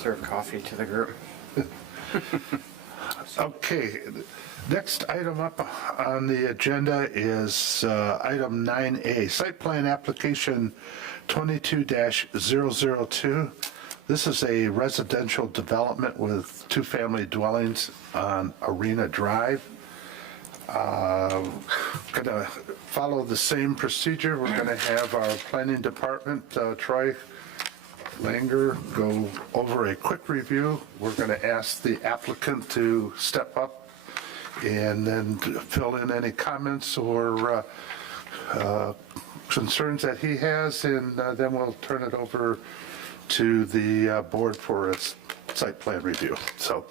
serve coffee to the group. Okay, next item up on the agenda is item 9A, Site Plan Application 22-002. This is a residential development with two-family dwellings on Arena Drive. Going to follow the same procedure. We're going to have our planning department, Troy Langer, go over a quick review. We're going to ask the applicant to step up and then fill in any comments or concerns that he has, and then we'll turn it over to the board for a site plan review. So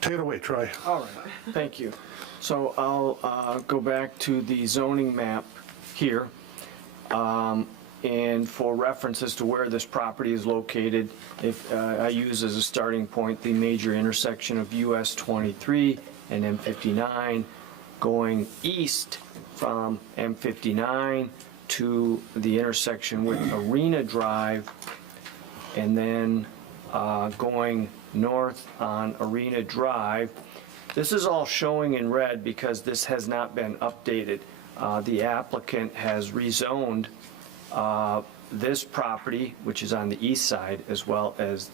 take it away, Troy. All right, thank you. So I'll go back to the zoning map here. And for reference as to where this property is located, if I use as a starting point the major intersection of US 23 and M59, going east from M59 to the intersection with Arena Drive, and then going north on Arena Drive. This is all showing in red because this has not been updated. The applicant has rezoned this property, which is on the east side, as well as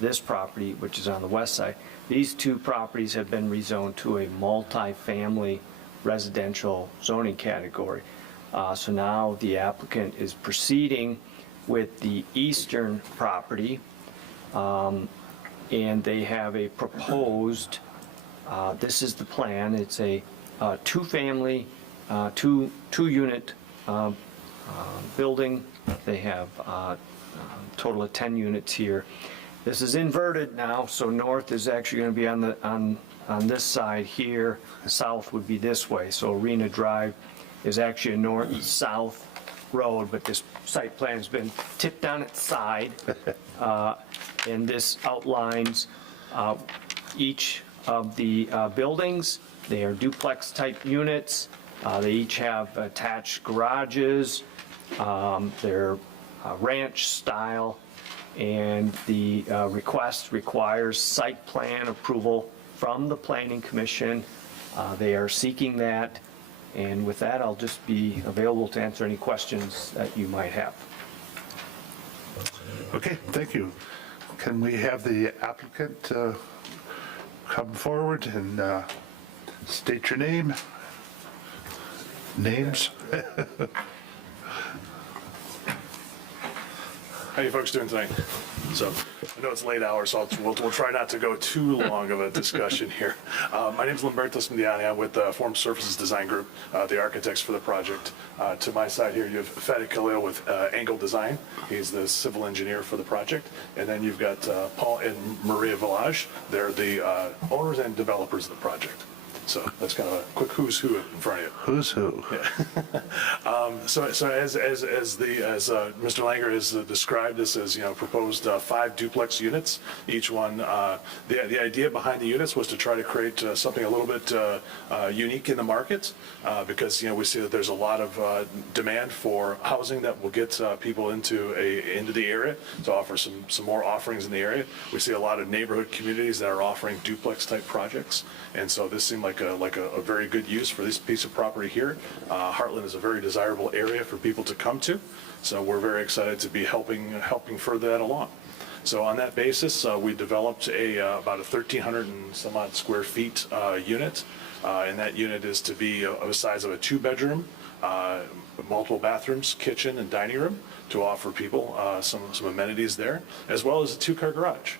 this property, which is on the west side. These two properties have been rezoned to a multi-family residential zoning category. So now the applicant is proceeding with the eastern property, and they have a proposed, this is the plan, it's a two-family, two-unit building. They have a total of 10 units here. This is inverted now, so north is actually going to be on this side here. South would be this way. So Arena Drive is actually a north-south road, but this site plan has been tipped on its side. And this outlines each of the buildings. They are duplex-type units. They each have attached garages. They're ranch style, and the request requires site plan approval from the Planning Commission. They are seeking that, and with that, I'll just be available to answer any questions that you might have. Okay, thank you. Can we have the applicant come forward and state your name? Names? How you folks doing tonight? So I know it's late hours, so we'll try not to go too long of a discussion here. My name is Lamberto Smidiani. I'm with the Form Surfaces Design Group, the architects for the project. To my side here, you have Fatih Khalil with Angle Design. He's the civil engineer for the project. And then you've got Paul and Maria Village. They're the owners and developers of the project. So that's kind of a quick who's who in front of you. Who's who? Yeah. So as Mr. Langer has described this as, proposed 5 duplex units. Each one, the idea behind the units was to try to create something a little bit unique in the market, because we see that there's a lot of demand for housing that will get people into the area, to offer some more offerings in the area. We see a lot of neighborhood communities that are offering duplex type projects, and so this seemed like a very good use for this piece of property here. Heartland is a very desirable area for people to come to, so we're very excited to be helping further that along. So on that basis, we developed about a 1,300 and some odd square feet unit, and that unit is to be of a size of a 2-bedroom, multiple bathrooms, kitchen, and dining room, to offer people some amenities there, as well as a 2-car garage.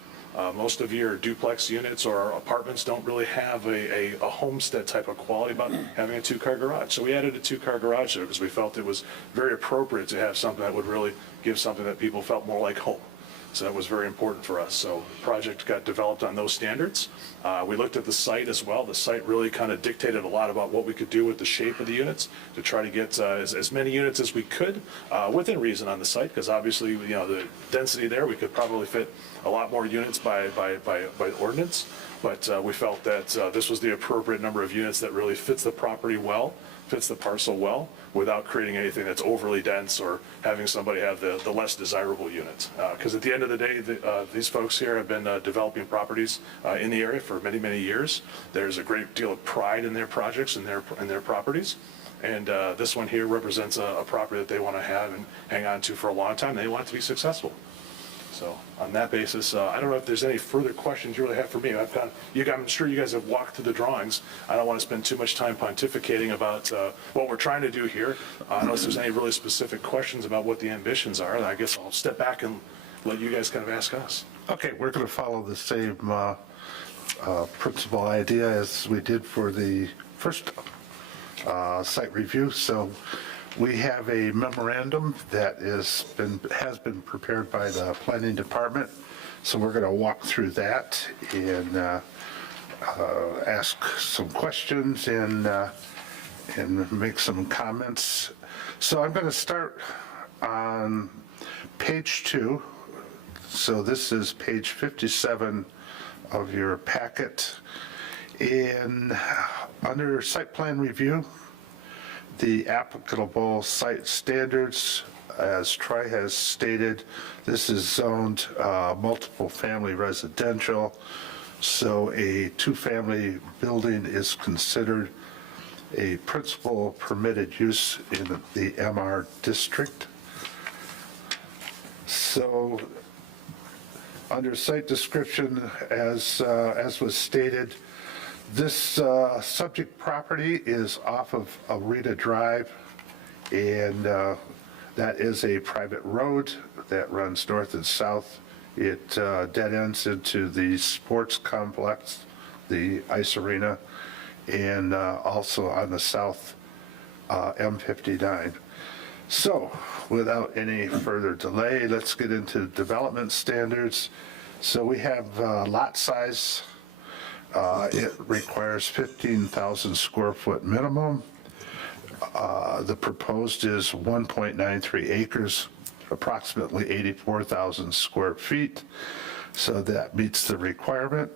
Most of your duplex units or apartments don't really have a homestead type of quality about having a 2-car garage. So we added a 2-car garage there because we felt it was very appropriate to have something that would really give something that people felt more like home. So that was very important for us. So the project got developed on those standards. We looked at the site as well. The site really kind of dictated a lot about what we could do with the shape of the units to try to get as many units as we could within reason on the site, because obviously, the density there, we could probably fit a lot more units by ordinance. But we felt that this was the appropriate number of units that really fits the property well, fits the parcel well, without creating anything that's overly dense or having somebody have the less desirable units. Because at the end of the day, these folks here have been developing properties in the area for many, many years. There's a great deal of pride in their projects and their properties. And this one here represents a property that they want to have and hang on to for a long time. They want it to be successful. So on that basis, I don't know if there's any further questions you really have for me. I'm sure you guys have walked through the drawings. I don't want to spend too much time pontificating about what we're trying to do here. Unless there's any really specific questions about what the ambitions are, then I guess I'll step back and let you guys kind of ask us. Okay, we're going to follow the same principal idea as we did for the first site review. So we have a memorandum that has been prepared by the planning department. So we're going to walk through that and ask some questions and make some comments. So I'm going to start on page 2. So this is page 57 of your packet. And under site plan review, the applicable site standards, as Troy has stated, this is zoned multiple family residential. So a 2-family building is considered a principal permitted use in the MR district. So under site description, as was stated, this subject property is off of Arita Drive, and that is a private road that runs north and south. It dead ends into the sports complex, the ice arena, and also on the south M59. So without any further delay, let's get into development standards. So we have lot size. It requires 15,000 square foot minimum. The proposed is 1.93 acres, approximately 84,000 square feet. So that meets the requirement.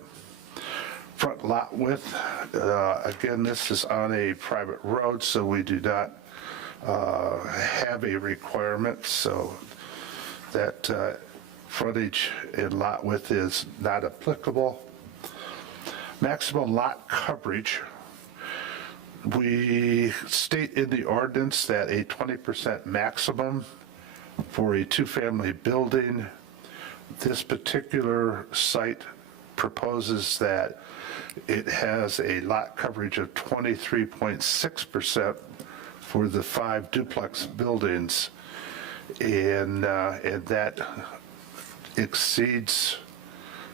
Front lot width, again, this is on a private road, so we do not have a requirement. So that frontage and lot width is not applicable. Maximum lot coverage, we state in the ordinance that a 20% maximum for a 2-family building. This particular site proposes that it has a lot coverage of 23.6% for the 5 duplex buildings, and that exceeds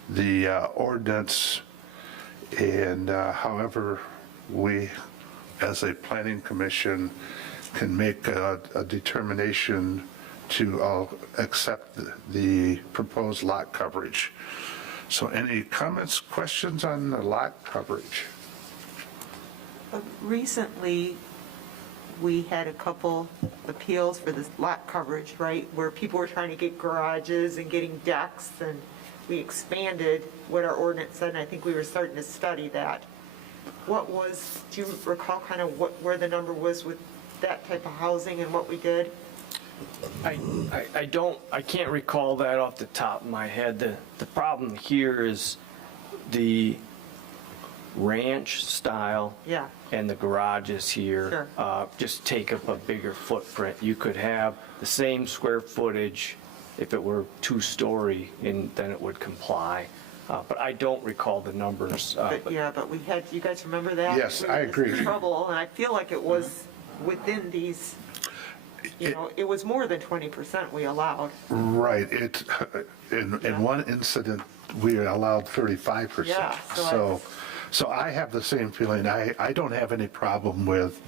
the ordinance. And however, we, as a planning commission, can make a determination to accept the proposed lot coverage. So any comments, questions on the lot coverage? Recently, we had a couple appeals for this lot coverage, right, where people were trying to get garages and getting decks, and we expanded what our ordinance said, and I think we were starting to study that. Do you recall kind of where the number was with that type of housing and what we did? I can't recall that off the top of my head. The problem here is the ranch style. Yeah. And the garages here. Sure. Just take up a bigger footprint. You could have the same square footage if it were 2-story, and then it would comply. But I don't recall the numbers. But we had, you guys remember that? Yes, I agree. We were in trouble, and I feel like it was within these, it was more than 20% we allowed. Right. In one incident, we allowed 35%. Yeah, So I have the same feeling. I don't have any problem with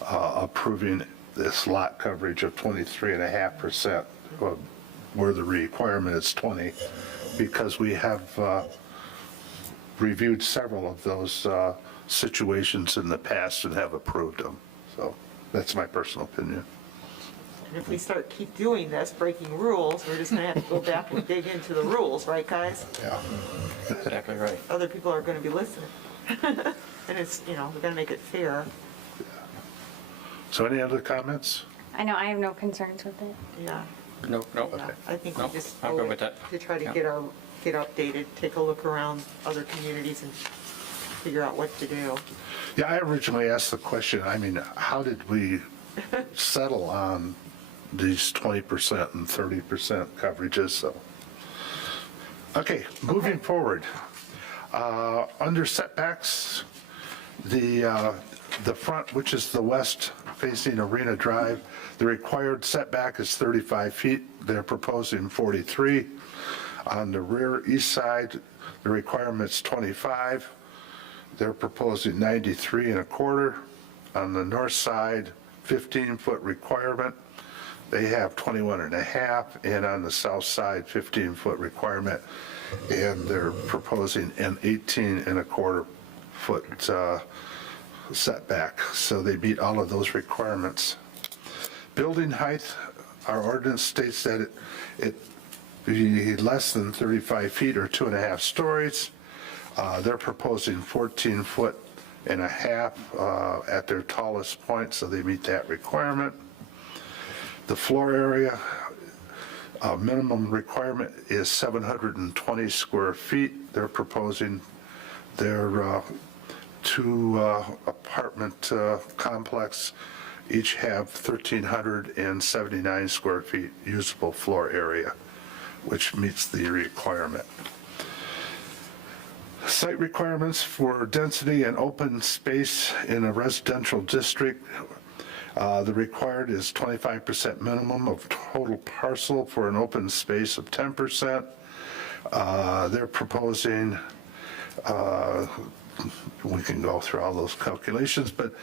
approving this lot coverage of 23.5%, where the requirement is 20, because we have reviewed several of those situations in the past and have approved them. So that's my personal opinion. And if we keep doing this, breaking rules, we're just gonna have to go back and dig into the rules, right, guys? Yeah. Exactly right. Other people are gonna be listening. And it's, we're gonna make it fair. So any other comments? I know, I have no concerns with it. Yeah, No, no. yeah. I think we No, just I'm owe good it with that. to try to Yeah. get updated, take a look around other communities and figure out what to do. Yeah, I originally asked the question, I mean, how did we settle on these 20% and 30% coverages, so. Okay, moving forward. Under setbacks, the front, which is the west facing Arena Drive, the required setback is 35 feet. They're proposing 43. On the rear east side, the requirement's 25. They're proposing 93 and a quarter. On the north side, 15-foot requirement. They have 21 and a half, and on the south side, 15-foot requirement, and they're proposing an 18 and a quarter foot setback. So they meet all of those requirements. Building height, our ordinance states that it be less than 35 feet or 2.5 stories. They're proposing 14 foot and a half at their tallest point, so they meet that requirement. The floor area, minimum requirement is 720 square feet. They're proposing their two apartment complex each have 1,379 square feet usable floor area, which meets the requirement. Site requirements for density and open space in a residential district. The required is 25% minimum of total parcel for an open space of 10%. They're proposing, we can go through all those calculations, but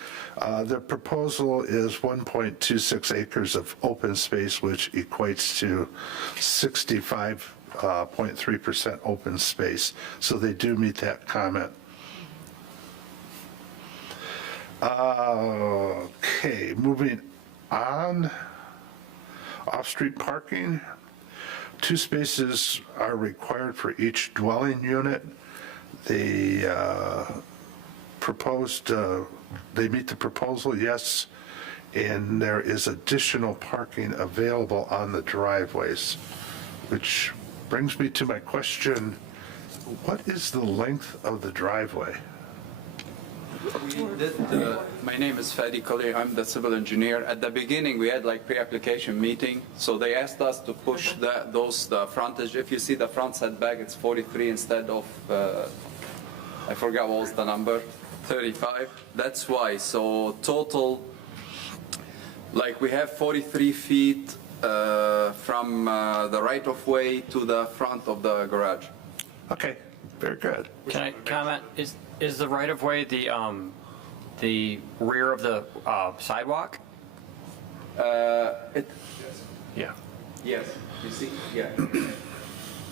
their proposal is 1.26 acres of open space, which equates to 65.3% open space. So they do meet that comment. Okay, moving on. Off-street parking. 2 spaces are required for each dwelling unit. They proposed, they meet the proposal, yes, and there is additional parking available on the driveways, which brings me to my question, what is the length of the driveway? My name is Fadi Kali, I'm the civil engineer. At the beginning, we had like pre-application meeting, so they asked us to push the frontage. If you see the front setback, it's 43 instead of, I forgot what was the number, 35. That's why, so total, like we have 43 feet from the right-of-way to the front of the garage. Okay, very good. Can I comment? Is the right-of-way the rear of the sidewalk? Yeah. Yes, you see, yeah.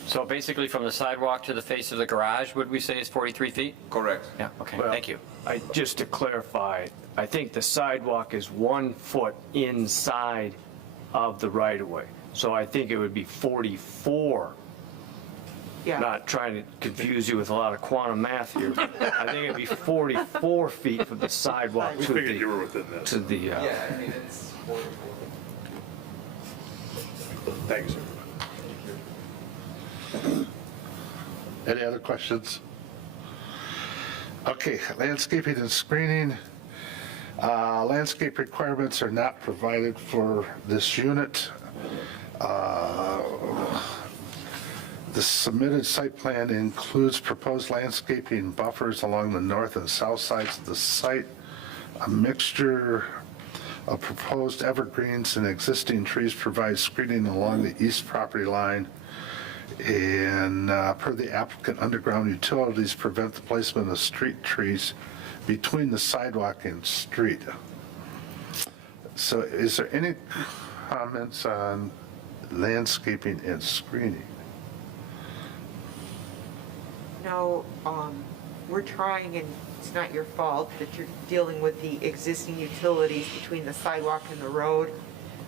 So basically from the sidewalk to the face of the garage, would we say is 43 feet? Correct. Yeah, okay, Well, thank you. Just to clarify, I think the sidewalk is 1 foot inside of the right-of-way. So I think it would be 44. Yeah. Not trying to confuse you with a lot of quantum math here. I think it'd be 44 feet from the sidewalk We to figured you were the, within this. to the, Yeah, I mean, it's 44. Thank you, sir. Any other questions? Okay, landscaping and screening. Landscape requirements are not provided for this unit. The submitted site plan includes proposed landscaping buffers along the north and south sides of the site, a mixture of proposed evergreens and existing trees provides screening along the east property line, and per the applicant, underground utilities prevent the placement of street trees between the sidewalk and street. So is there any comments on landscaping and screening? No, we're trying, and it's not your fault that you're dealing with the existing utilities between the sidewalk and the road,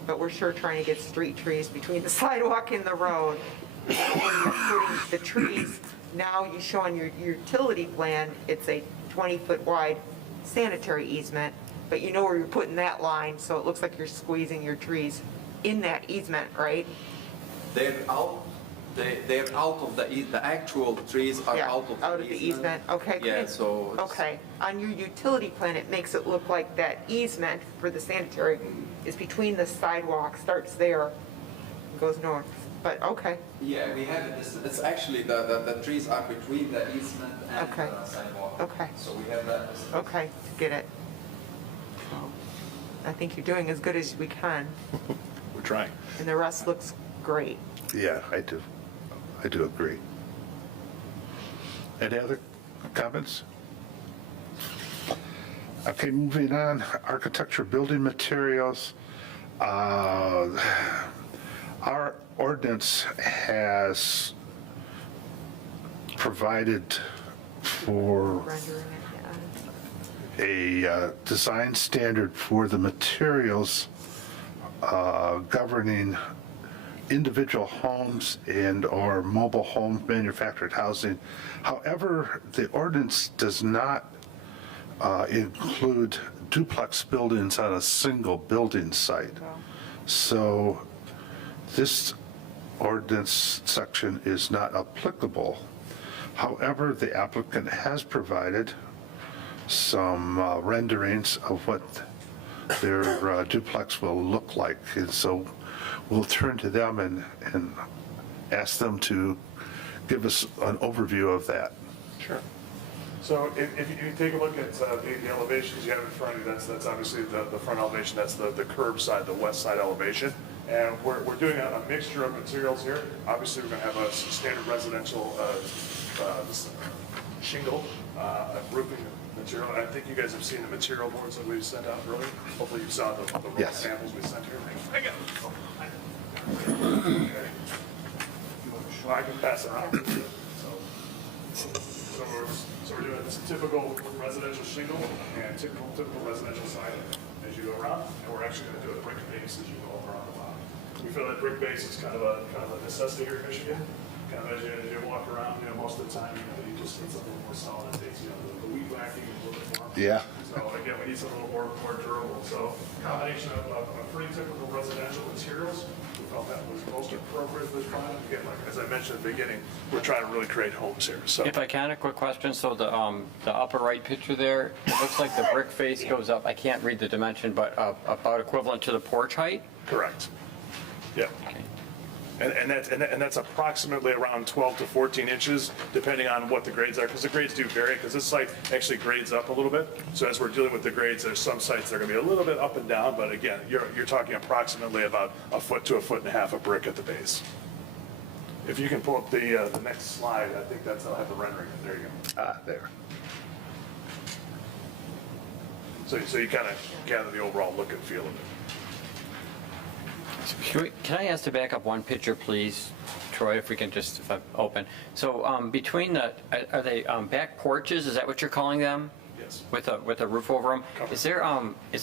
but we're sure trying to get street trees between the sidewalk and the road. When you're putting the trees, now you show on your utility plan, it's a 20-foot wide sanitary easement, but you know where you're putting that line, so it looks like you're squeezing your trees in that easement, right? They're out, they're out of the actual trees are Yeah, out of the easement. Okay. Yeah, good. so. it's- Okay, on your utility plan, it makes it look like that easement for the sanitary is between the sidewalk, starts there, and goes north, but okay, Yeah, we have it, it's actually, the trees are between the easement and Okay. the sidewalk. Okay. So we have that. okay, get it. So, I think you're doing as good as we can, We're trying. and the rest looks great. Yeah, I do. I do agree. Any other comments? Okay, moving on, architecture, building materials. Our ordinance has provided for Rendering it, a design standard for the materials governing individual homes and/or mobile home manufactured housing. However, the ordinance does not include duplex buildings on a single building site. So this ordinance section is not applicable. However, the applicant has provided some renderings of what their duplex will look like. And so we'll turn to them and ask them to give us an overview of that. Sure. So if you take a look at the elevations you have in front of you, that's obviously the front elevation, that's the curb side, the west side elevation. And we're doing a mixture of materials here. Obviously, we're going to have a standard residential shingle, roofing material. And I think you guys have seen the material boards that we sent out earlier. Hopefully you saw the rough Yes. samples we sent here. Okay. Well, I can pass it around. So we're doing this typical residential shingle and typical residential siding as you go around, and we're actually going to do a brick base as you go around the lot. We feel that brick base is kind of a necessity here in Michigan. Kind of as you walk around, most of the time, you just need something more solid. It takes, the weed whacking a little bit more. Yeah. So again, we need something a little more durable. So combination of pretty typical residential materials. We felt that was most appropriate for this project. Again, like as I mentioned at the beginning, we're trying to really create homes here. So If I can, a quick question. So the upper right picture there, it looks like the brick face goes up, I can't read the dimension, but about equivalent to the porch height? correct. Yeah. Okay. And that's approximately around 12 to 14 inches, depending on what the grades are, because the grades do vary, because this site actually grades up a little bit. So as we're dealing with the grades, there's some sites that are going to be a little bit up and down, but again, you're talking approximately about a foot to a foot and a half of brick at the base. If you can pull up the next slide, I think I'll have the rendering. There you go. There. So you kind of gather the overall look and feel of it. Can I ask to back up one picture, please, Troy, if we can just, if I'm open? So between are they back porches, is that what you're calling them? Yes. With a roof over them? Is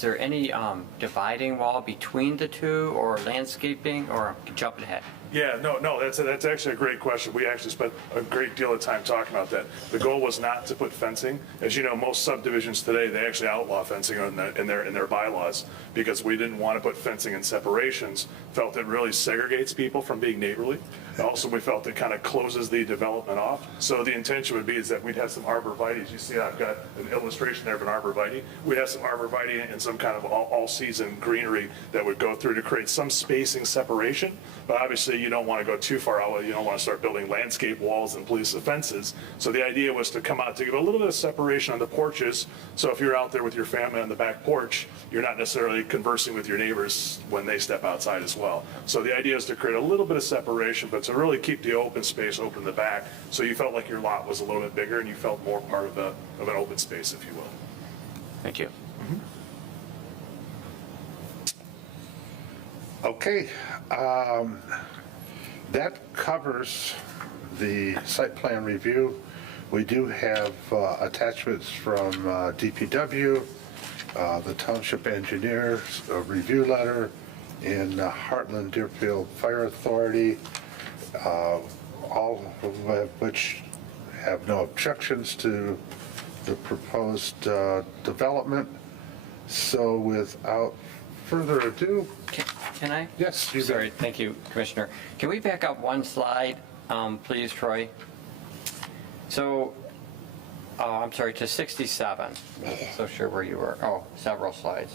there any dividing wall between the two, or landscaping, or jumping ahead? Yeah, no, that's actually a great question. We actually spent a great deal of time talking about that. The goal was not to put fencing. As you know, most subdivisions today, they actually outlaw fencing in their bylaws because we didn't want to put fencing in separations. Felt it really segregates people from being neighborly. Also, we felt it kind of closes the development off. So the intention would be is that we'd have some arborvitae. You see, I've got an illustration there of an arborvitae. We'd have some arborvitae and some kind of all-season greenery that would go through to create some spacing separation. But obviously, you don't want to go too far out. You don't want to start building landscape walls and police fences. So the idea was to come out to give a little bit of separation on the porches. So if you're out there with your family on the back porch, you're not necessarily conversing with your neighbors when they step outside as well. So the idea is to create a little bit of separation, but to really keep the open space open in the back. So you felt like your lot was a little bit bigger and you felt more part of an open space, if you will. Thank you. Okay, that covers the site plan review. We do have attachments from DPW, the township engineer's review letter, and Heartland Deerfield Fire Authority, all of which have no objections to the proposed development. So without further ado, Can I? Yes, you may. Sorry, thank you, Commissioner. Can we back up one slide, please, Troy? So, I'm sorry, to 67. Not so sure where you were. Oh, several slides.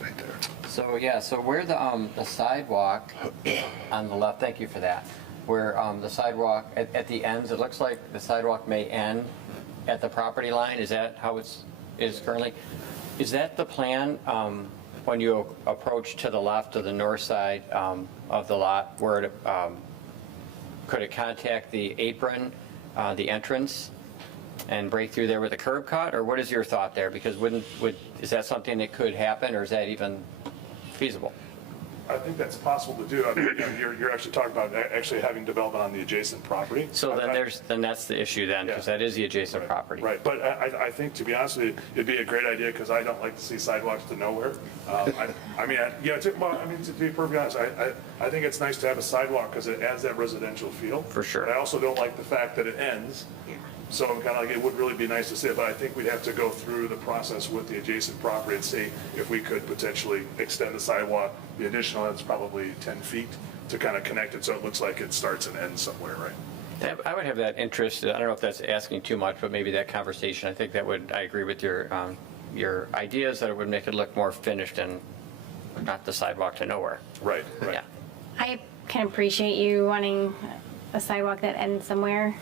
right there. So, yeah, so where the sidewalk on the left, thank you for that, where the sidewalk at the ends, it looks like the sidewalk may end at the property line. Is that how is currently? Is that the plan when you approach to the left of the north side of the lot, where it, could it contact the apron, the entrance, and break through there with a curb cut? Or what is your thought there? Because is that something that could happen, or is that even feasible? I think that's possible to do. I mean, you're actually talking about actually having development on the adjacent property. So then that's the issue then, because that is the adjacent property. Right, but I think, to be honest with you, it'd be a great idea, because I don't like to see sidewalks to nowhere. I mean, to be perfectly honest, I think it's nice to have a sidewalk, because it adds that residential feel. For sure. But I also don't like the fact that it ends. So kind of like, it would really be nice to see it, but I think we'd have to go through the process with the adjacent property and see if we could potentially extend the sidewalk. The additional, that's probably 10 feet to kind of connect it, so it looks like it starts and ends somewhere, right? I would have that interest. I don't know if that's asking too much, but maybe that conversation, I think I agree with your ideas that it would make it look more finished and not the sidewalk to nowhere. Right, right. Yeah. I can appreciate you wanting a sidewalk that ends somewhere.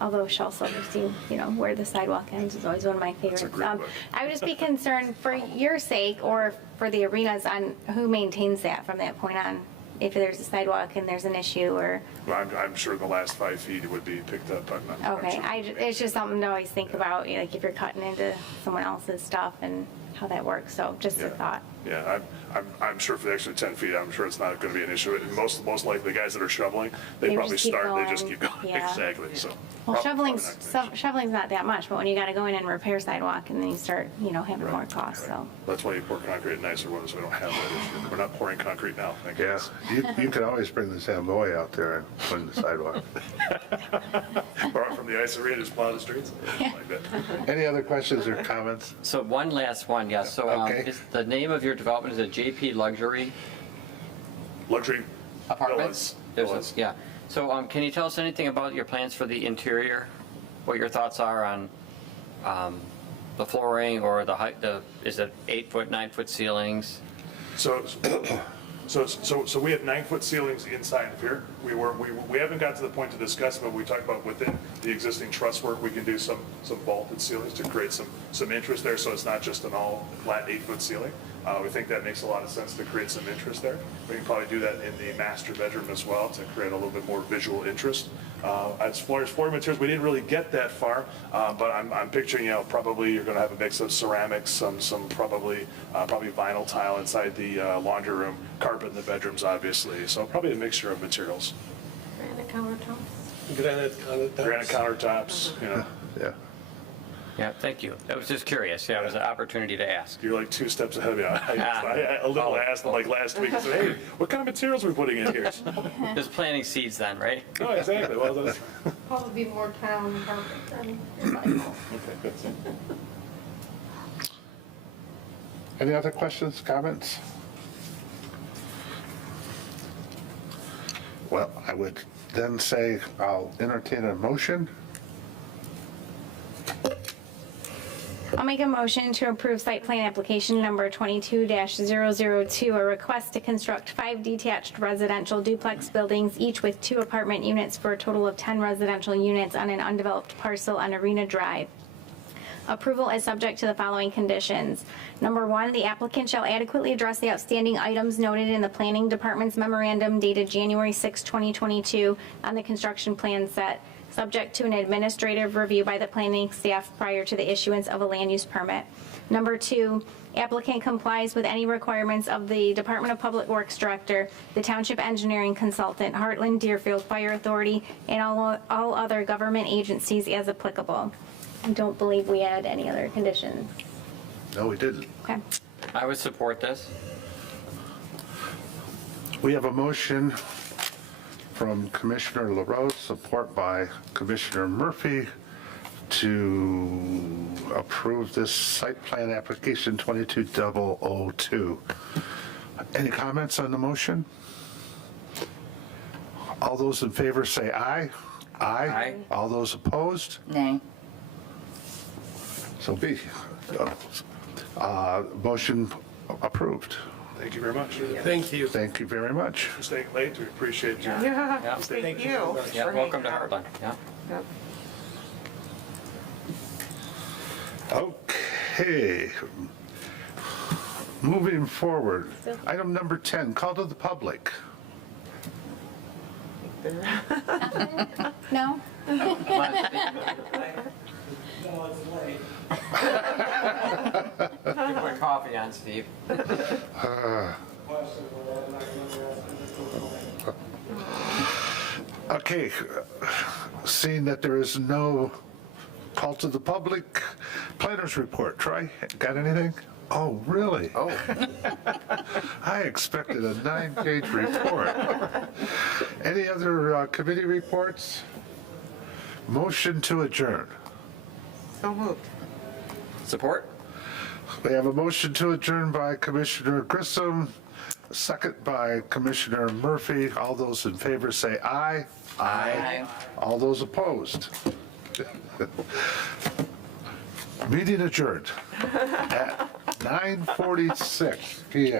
Although Shel Silverstein, where the sidewalk ends is always one of my favorites. a great book. I would just be concerned for your sake or for the arenas on who maintains that from that point on. If there's a sidewalk and there's an issue or. Well, I'm sure the last 5 feet would be picked up. I'm Okay, sure. it's just something to always think about, like if you're cutting into someone else's stuff and how that works. So just a thought. Yeah, I'm sure for the extra 10 feet, I'm sure it's not going to be an issue. Most likely, the guys that are shoveling, they They probably just keep start, they just going. keep going. Yeah. Exactly, so. Well, probably shoveling's not that much, but when you got to go in and repair sidewalk and then you start, having more costs. So That's why you pour concrete in nicer weather, so we don't have that issue. We're not pouring concrete now, thank Yeah, goodness. you can always bring the Zamboy out there and clean the sidewalk. Or from the ice arena, just plow the streets, like that. Any other questions or comments? So one last one, yes. So Okay. is the name of your development is a JP Luxury Luxury Apartments? villas. Yeah. So can you tell us anything about your plans for the interior? What your thoughts are on the flooring or the height, is it 8-foot, 9-foot ceilings? So we have 9-foot ceilings inside of here. We haven't got to the point to discuss, but we talked about within the existing truss work, we can do some vaulted ceilings to create some interest there, so it's not just an all flat 8-foot ceiling. We think that makes a lot of sense to create some interest there. We can probably do that in the master bedroom as well to create a little bit more visual interest. As far as flooring materials, we didn't really get that far, but I'm picturing, probably you're going to have a mix of ceramics, some probably vinyl tile inside the laundry room, carpet in the bedrooms, obviously. So probably a mixture of materials. Granite countertops. Granite countertops, Yeah. Yeah, thank you. I was just curious. Yeah, it was an opportunity to ask. You're like 2 steps ahead of me. I asked them like last week, I said, hey, what kind of materials are we putting in here? Just planting seeds then, right? No, exactly. Well, that's, Probably be more tile and carpet than vinyl. Any other questions, comments? Well, I would then say I'll entertain a motion. I'll make a motion to approve site plan application number 22-002, a request to construct 5 detached residential duplex buildings, each with 2 apartment units for a total of 10 residential units on an undeveloped parcel on Arena Drive. Approval is subject to the following conditions. Number 1, the applicant shall adequately address the outstanding items noted in the Planning Department's memorandum dated January 6, 2022 on the construction plan set, subject to an administrative review by the planning staff prior to the issuance of a land use permit. Number 2, applicant complies with any requirements of the Department of Public Works Director, the Township Engineering Consultant, Heartland Deerfield Fire Authority, and all other government agencies as applicable. I don't believe we had any other conditions. No, we didn't. Okay. I would support this. We have a motion from Commissioner LaRose, support by Commissioner Murphy, to approve this site plan application 22002. Any comments on the motion? All those in favor say aye. Aye. All those opposed? Nay. So be. Motion approved. Thank you very much. Thank you. Thank you very much. For staying late, we appreciate your. Yeah, thank you. Yeah, for welcome to hanging out. Heartland, yeah. Yep. Okay. Moving forward, item number 10, call to the public. No? Put coffee on, Steve. Okay, seeing that there is no call to the public, planners report. Troy, got anything? Oh, really? Oh, I expected a 9-page report. Any other committee reports? Motion to adjourn. So moved. support? We have a motion to adjourn by Commissioner Grissom, a second by Commissioner Murphy. All those in favor say aye. Aye. All those opposed? Meeting adjourned at 9:46 PM.